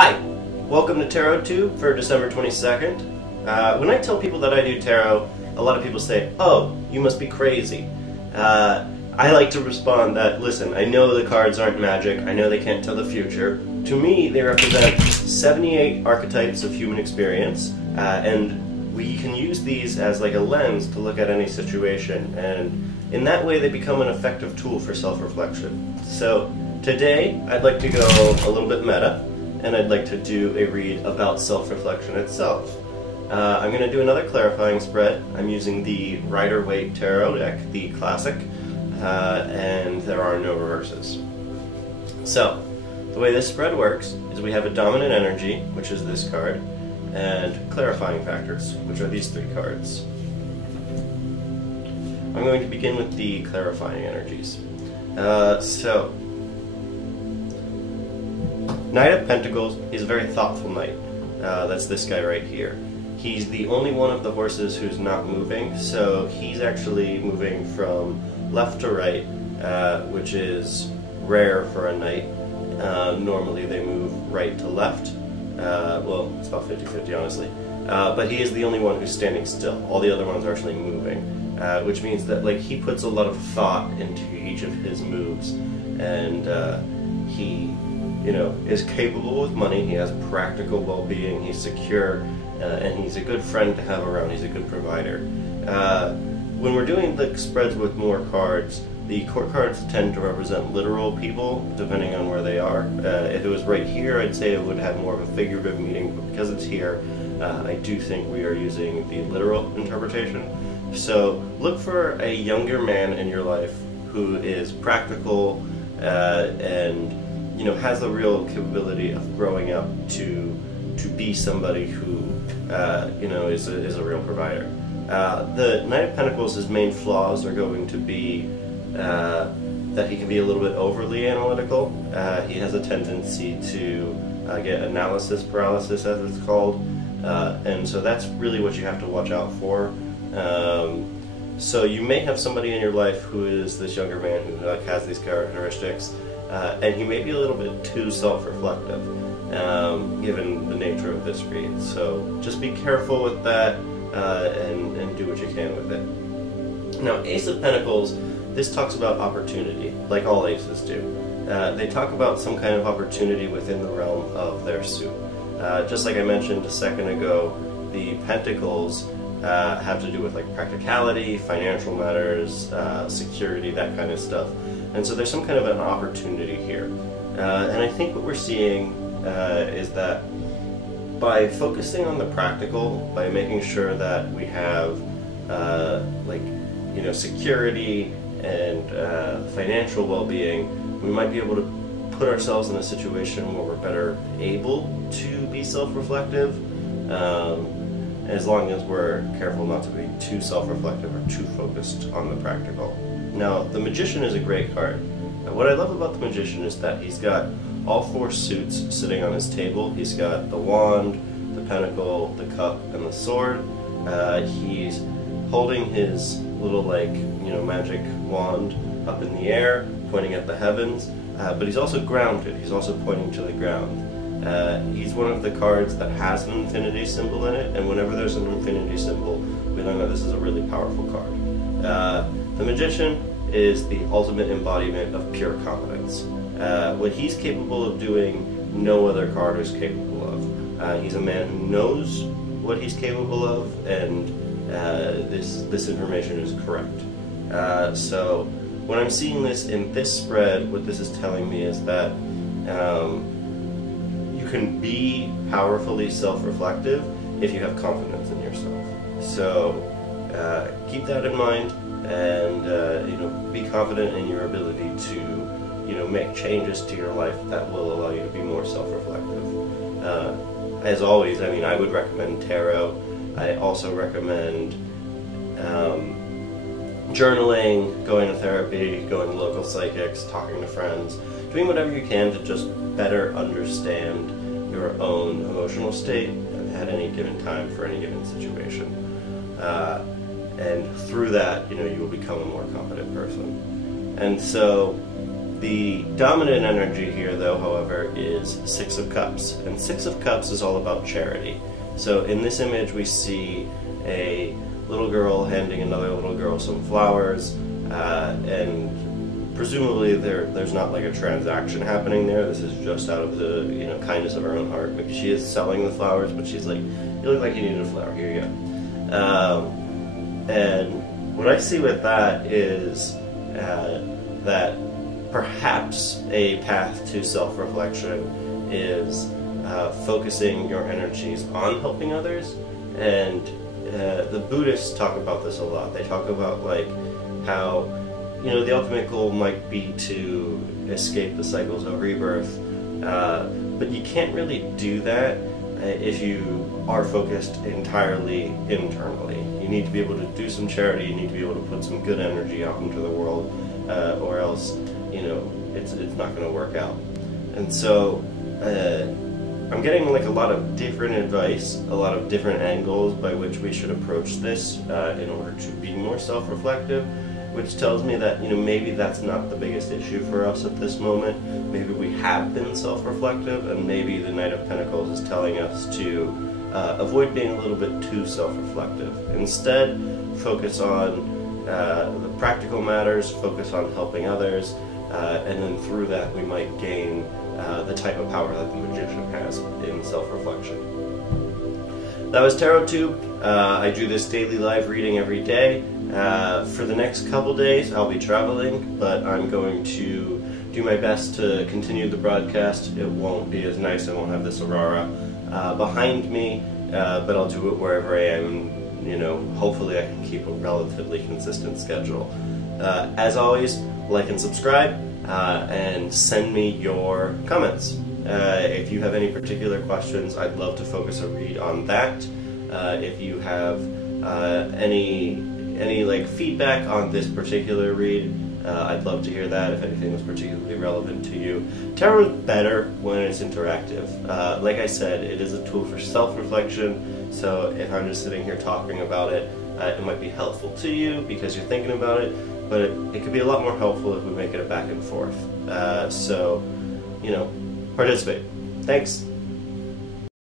Hi, welcome to Tarot Tube for December 22nd. When I tell people that I do tarot, a lot of people say, "Oh, you must be crazy." I like to respond that, listen, I know the cards aren't magic, I know they can't tell the future. To me, they represent 78 archetypes of human experience, and we can use these as like a lens to look at any situation, and in that way they become an effective tool for self-reflection. So today, I'd like to go a little bit meta, and I'd like to do a read about self-reflection itself. I'm going to do another clarifying spread. I'm using the Rider-Waite Tarot deck, the classic, and there are no reverses. So, the way this spread works is we have a dominant energy, which is this card, and clarifying factors, which are these three cards. I'm going to begin with the clarifying energies. Knight of Pentacles is a very thoughtful knight. That's this guy right here. He's the only one of the horses who's not moving, so he's actually moving from left to right, which is rare for a knight. Normally they move right to left. Well, it's about 50-50 honestly. But he is the only one who's standing still. All the other ones are actually moving, which means that he puts a lot of thought into each of his moves, and he is capable with money. He has practical well-being, he's secure, and he's a good friend to have around. He's a good provider. When we're doing the spreads with more cards, the court cards tend to represent literal people, depending on where they are. If it was right here, I'd say it would have more of a figurative meaning, but because it's here, I do think we are using the literal interpretation. So look for a younger man in your life who is practical and has the real capability of growing up to be somebody who is a real provider. The Knight of Pentacles' main flaws are going to be that he can be a little bit overly analytical. He has a tendency to get analysis paralysis, as it's called, and so that's really what you have to watch out for. So you may have somebody in your life who is this younger man who has these characteristics, and he may be a little bit too self-reflective, given the nature of this read. So just be careful with that, and do what you can with it. Now, Ace of Pentacles, this talks about opportunity, like all aces do. They talk about some kind of opportunity within the realm of their suit. Just like I mentioned a second ago, the Pentacles have to do with practicality, financial matters, security, that kind of stuff. And so there's some kind of an opportunity here. And I think what we're seeing is that by focusing on the practical, by making sure that we have security and financial well-being, we might be able to put ourselves in a situation where we're better able to be self-reflective, as long as we're careful not to be too self-reflective or too focused on the practical. Now, the Magician is a great card. What I love about the Magician is that he's got all four suits sitting on his table. He's got the wand, the pentacle, the cup, and the sword. He's holding his little magic wand up in the air, pointing at the heavens, but he's also grounded. He's also pointing to the ground. He's one of the cards that has an infinity symbol in it, and whenever there's an infinity symbol, we learn that this is a really powerful card. The Magician is the ultimate embodiment of pure confidence. What he's capable of doing, no other card is capable of. He's a man who knows what he's capable of, and this information is correct. So when I'm seeing this in this spread, what this is telling me is that you can be powerfully self-reflective if you have confidence in yourself. So keep that in mind, and be confident in your ability to make changes to your life that will allow you to be more self-reflective. As always, I would recommend tarot. I also recommend journaling, going to therapy, going to local psychics, talking to friends, doing whatever you can to just better understand your own emotional state at any given time for any given situation. And through that, you will become a more confident person. And so The dominant energy here, though, however, is Six of Cups. And Six of Cups is all about charity. So in this image we see a little girl handing another little girl some flowers, and presumably there's not like a transaction happening there. This is just out of the kindness of her own heart. Maybe she is selling the flowers, but she's like, you look like you needed a flower, here you go. And what I see with that is that perhaps a path to self-reflection is focusing your energies on helping others. And the Buddhists talk about this a lot. They talk about like how the ultimate goal might be to escape the cycles of rebirth, but you can't really do that if you are focused entirely internally. You need to be able to do some charity, you need to be able to put some good energy out into the world, or else it's not going to work out. And so I'm getting like a lot of different advice, a lot of different angles by which we should approach this in order to be more self-reflective, which tells me that maybe that's not the biggest issue for us at this moment. Maybe we have been self-reflective, and maybe the Knight of Pentacles is telling us to avoid being a little bit too self-reflective. Instead, focus on the practical matters, focus on helping others, and then through that we might gain the type of power that the magician has in self-reflection. That was TarotTube. I do this daily live reading every day. For the next couple days I'll be traveling, but I'm going to do my best to continue the broadcast. It won't be as nice, I won't have this aurora behind me, but I'll do it wherever I am. Hopefully I can keep a relatively consistent schedule. As always, like and subscribe, and send me your comments. If you have any particular questions, I'd love to focus a read on that. If you have any like feedback on this particular read, I'd love to hear that if anything was particularly relevant to you. Tarot is better when it's interactive. Like I said, it is a tool for self-reflection, so if I'm just sitting here talking about it, it might be helpful to you because you're thinking about it, but it could be a lot more helpful if we make it a back and forth. So, participate. Thanks.